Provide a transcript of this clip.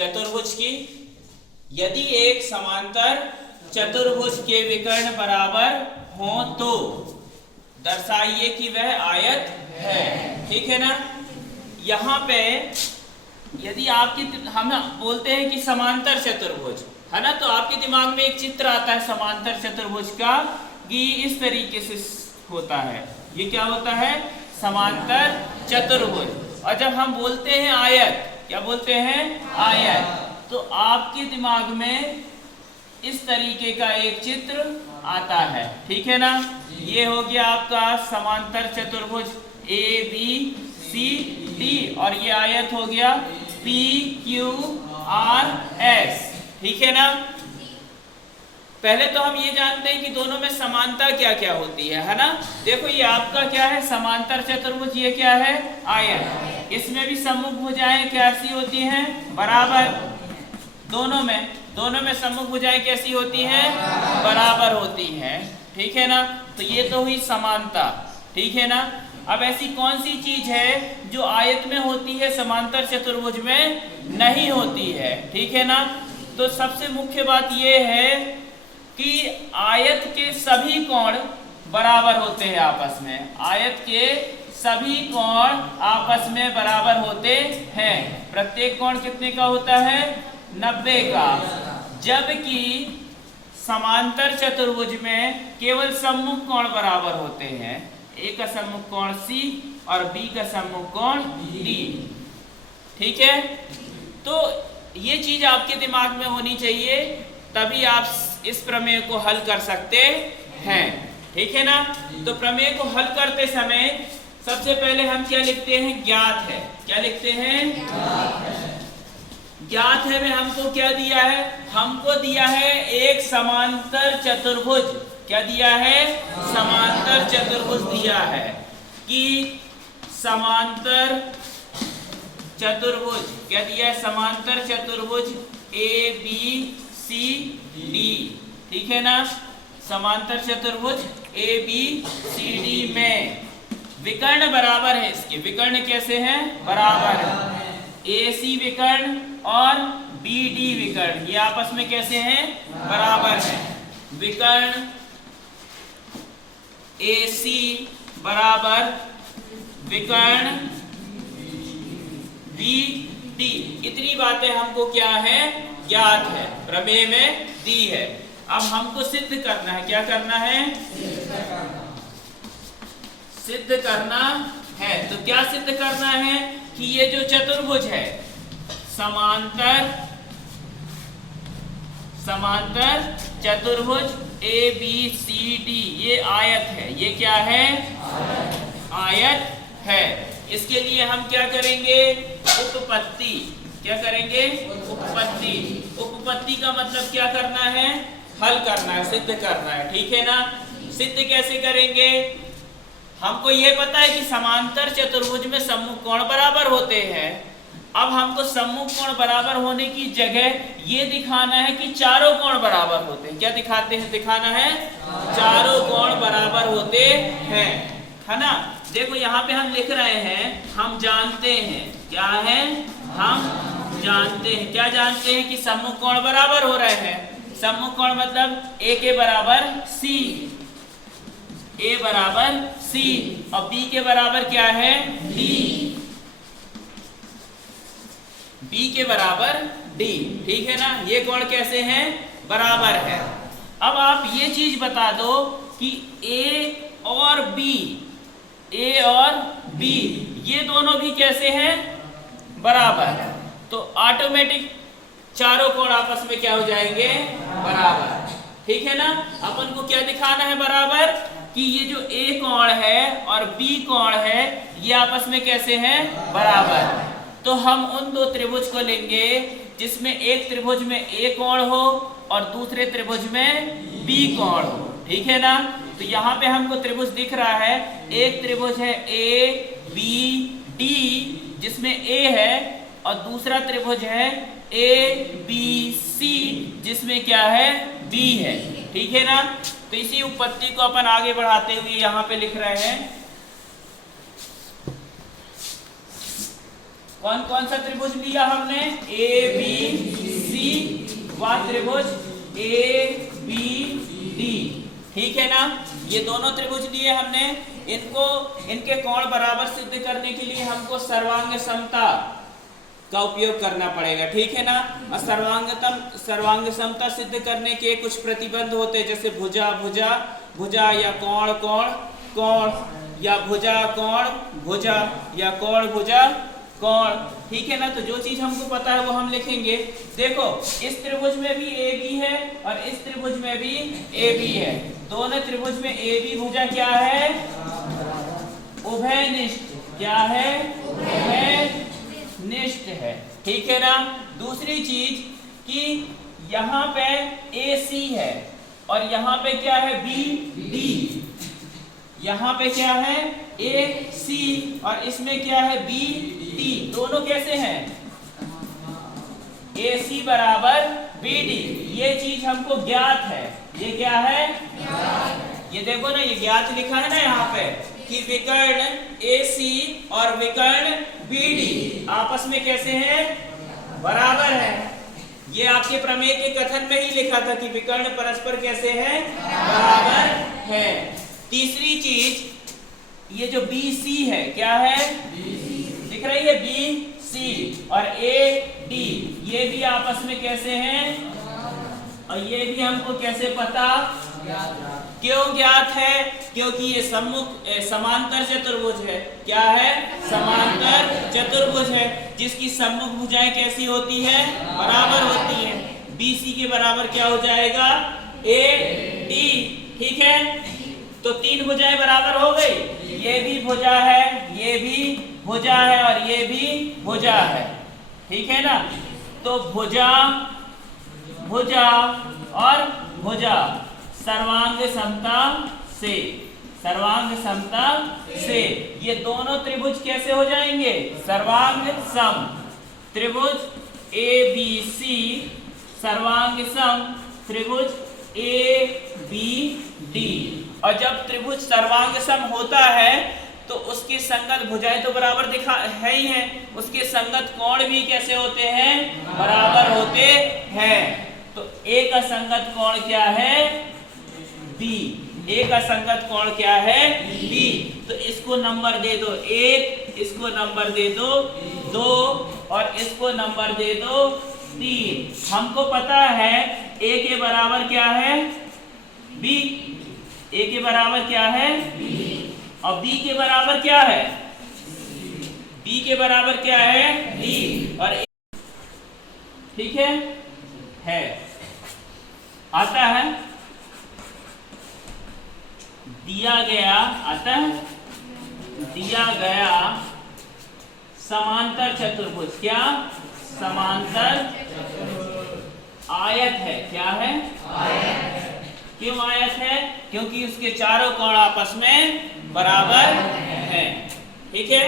चतुर्भुज की। यदि एक समांतर चतुर्भुज के विकर्ण बराबर हो तो दर्शाइए कि वह आयत है। ठीक है ना। यहाँ पे यदि हम बोलते हैं कि समांतर चतुर्भुज है ना, तो आपके दिमाग में एक चित्र आता है समांतर चतुर्भुज का कि इस तरीके से होता है। ये क्या होता है? समांतर चतुर्भुज। और जब हम बोलते हैं आयत, क्या बोलते हैं? आयत। तो आपके दिमाग में इस तरीके का एक चित्र आता है। ठीक है ना। ये हो गया आपका समांतर चतुर्भुज ABCD और ये आयत हो गया PQRS। ठीक है ना। पहले तो हम ये जानते हैं कि दोनों में समानता क्या क्या होती है ना। देखो ये आपका क्या है? समांतर चतुर्भुज। ये क्या है? आयत। इसमें भी सम्मुख भुजाएं कैसी होती हैं? बराबर। दोनों में सम्मुख भुजाएं कैसी होती हैं? बराबर होती हैं। ठीक है ना। तो ये तो हुई समानता। ठीक है ना। अब ऐसी कौन सी चीज है जो आयत में होती है समांतर चतुर्भुज में नहीं होती है? ठीक है ना। तो सबसे मुख्य बात यह है कि आयत के सभी कोण बराबर होते हैं आपस में। आयत के सभी कोण आपस में बराबर होते हैं। प्रत्येक कोण कितने का होता है? 90 का। जबकि समांतर चतुर्भुज में केवल सम्मुख कोण बराबर होते हैं। ए का सम्मुख कोण C और B का सम्मुख कोण D। ठीक है। तो ये चीज आपके दिमाग में होनी चाहिए, तभी आप इस प्रमेय को हल कर सकते हैं। ठीक है ना। तो प्रमेय को हल करते समय सबसे पहले हम क्या लिखते हैं? ज्ञात है। क्या लिखते हैं? ज्ञात है में हमको क्या दिया है? हमको दिया है एक समांतर चतुर्भुज। क्या दिया है? समांतर चतुर्भुज दिया है कि समांतर चतुर्भुज। क्या दिया है? समांतर चतुर्भुज ABCD। ठीक है ना। समांतर चतुर्भुज ABCD में विकर्ण बराबर है। इसके विकर्ण कैसे हैं? बराबर है। AC विकर्ण और BD विकर्ण ये आपस में कैसे हैं? बराबर हैं। विकर्ण AC बराबर विकर्ण BD। इतनी बातें हमको क्या है? ज्ञात है, प्रमेय में दी है। अब हमको सिद्ध करना है। क्या करना है? सिद्ध करना है। तो क्या सिद्ध करना है? कि ये जो चतुर्भुज है समांतर चतुर्भुज ABCD ये आयत है। ये क्या है? आयत है। इसके लिए हम क्या करेंगे? उपपत्ति। क्या करेंगे? उपपत्ति। उपपत्ति का मतलब क्या करना है? हल करना है, सिद्ध करना है। ठीक है ना। सिद्ध कैसे करेंगे? हमको ये पता है कि समांतर चतुर्भुज में सम्मुख कोण बराबर होते हैं। अब हमको सम्मुख कोण बराबर होने की जगह ये दिखाना है कि चारों कोण बराबर होते हैं। क्या दिखाना है? चारों कोण बराबर होते हैं। है ना। देखो यहाँ पे हम लिख रहे हैं हम जानते हैं। क्या है? हम जानते हैं। क्या जानते हैं? कि सम्मुख कोण बराबर हो रहे हैं। सम्मुख कोण मतलब A के बराबर C, A बराबर C और B के बराबर क्या है? D, B के बराबर D। ठीक है ना। ये कोण कैसे हैं? बराबर है। अब आप ये चीज बता दो कि A और B ये दोनों भी कैसे हैं? बराबर। तो ऑटोमेटिक चारों कोण आपस में क्या हो जाएंगे? बराबर। ठीक है ना। अपन को क्या दिखाना है? बराबर। कि ये जो A कोण है और B कोण है ये आपस में कैसे हैं? बराबर। तो हम उन दो त्रिभुज को लेंगे जिसमें एक त्रिभुज में A कोण हो और दूसरे त्रिभुज में B कोण हो। ठीक है ना। तो यहाँ पे हमको त्रिभुज दिख रहा है। एक त्रिभुज है ABD जिसमें A है और दूसरा त्रिभुज है ABC जिसमें क्या है? B है। ठीक है ना। तो इसी उपपत्ति को अपन आगे बढ़ाते हुए यहाँ पे लिख रहे हैं कौन कौन सा त्रिभुज लिया हमने? ए बी सी व त्रिभुज ए बी डी, ठीक है ना। ये दोनों त्रिभुज लिए हमने, इनको इनके कोण बराबर सिद्ध करने के लिए हमको सर्वांग समता का उपयोग करना पड़ेगा, ठीक है ना। और सर्वांग समता सिद्ध करने के कुछ प्रतिबंध होते हैं, जैसे भुजा भुजा भुजा या कोण कोण कोण या भुजा कोण भुजा या कोण भुजा कोण, ठीक है ना। तो जो चीज हमको पता है वो हम लिखेंगे। देखो इस त्रिभुज में भी ए बी है और इस त्रिभुज में भी ए बी है। दोनों त्रिभुज में ए बी भुजा क्या है? उभयनिष्ठ। क्या है? उभयनिष्ठ है, ठीक है ना। दूसरी चीज कि यहाँ पे ए सी है और यहाँ पे क्या है? B D. यहाँ पे क्या है? ए सी और इसमें क्या है? B D. दोनों कैसे हैं? ए सी बराबर बी डी। ये चीज हमको ज्ञात है। ये क्या है? ये देखो ना, ये ज्ञात लिखा है ना यहाँ पे कि विकर्ण ए सी और विकर्ण बी डी आपस में कैसे हैं? बराबर है। ये आपके प्रमेय के कथन में ही लिखा था कि विकर्ण परस्पर कैसे हैं? बराबर है। तीसरी चीज, ये जो बी सी है क्या है? दिख रही है? बी सी और ए डी, ये भी आपस में कैसे हैं? और ये भी हमको कैसे पता? क्यों ज्ञात है? क्योंकि ये समांतर चतुर्भुज है। क्या है? समांतर चतुर्भुज है, जिसकी सम्मुख भुजाएं कैसी होती है? बराबर होती है। BC के बराबर क्या हो जाएगा? AD, ठीक है। तो तीन भुजाएं बराबर हो गई। ये भी भुजा है, ये भी भुजा है और ये भी भुजा है, ठीक है ना। तो भुजा भुजा और भुजा सर्वांग समता से, सर्वांग समता से ये दोनों त्रिभुज कैसे हो जाएंगे? सर्वांग सम। त्रिभुज ABC सर्वांग सम त्रिभुज ABD। और जब त्रिभुज सर्वांग सम होता है तो उसके संगत भुजाएं तो बराबर दिखा है ही है, उसके संगत कोण भी कैसे होते हैं? बराबर होते हैं। तो A का संगत कोण क्या है? B। A का संगत कोण क्या है? B। तो इसको नंबर दे दो 1, इसको नंबर दे दो 2 और इसको नंबर दे दो 3। हमको पता है A के बराबर क्या है? B। A के बराबर क्या है? B। और B के बराबर क्या है? B के बराबर क्या है? D। और ठीक है आता है दिया गया, आता है दिया गया समांतर चतुर्भुज। क्या? समांतर आयत है। क्या है? आयत। क्यों आयत है? क्योंकि उसके चारों कोण आपस में बराबर हैं, ठीक है।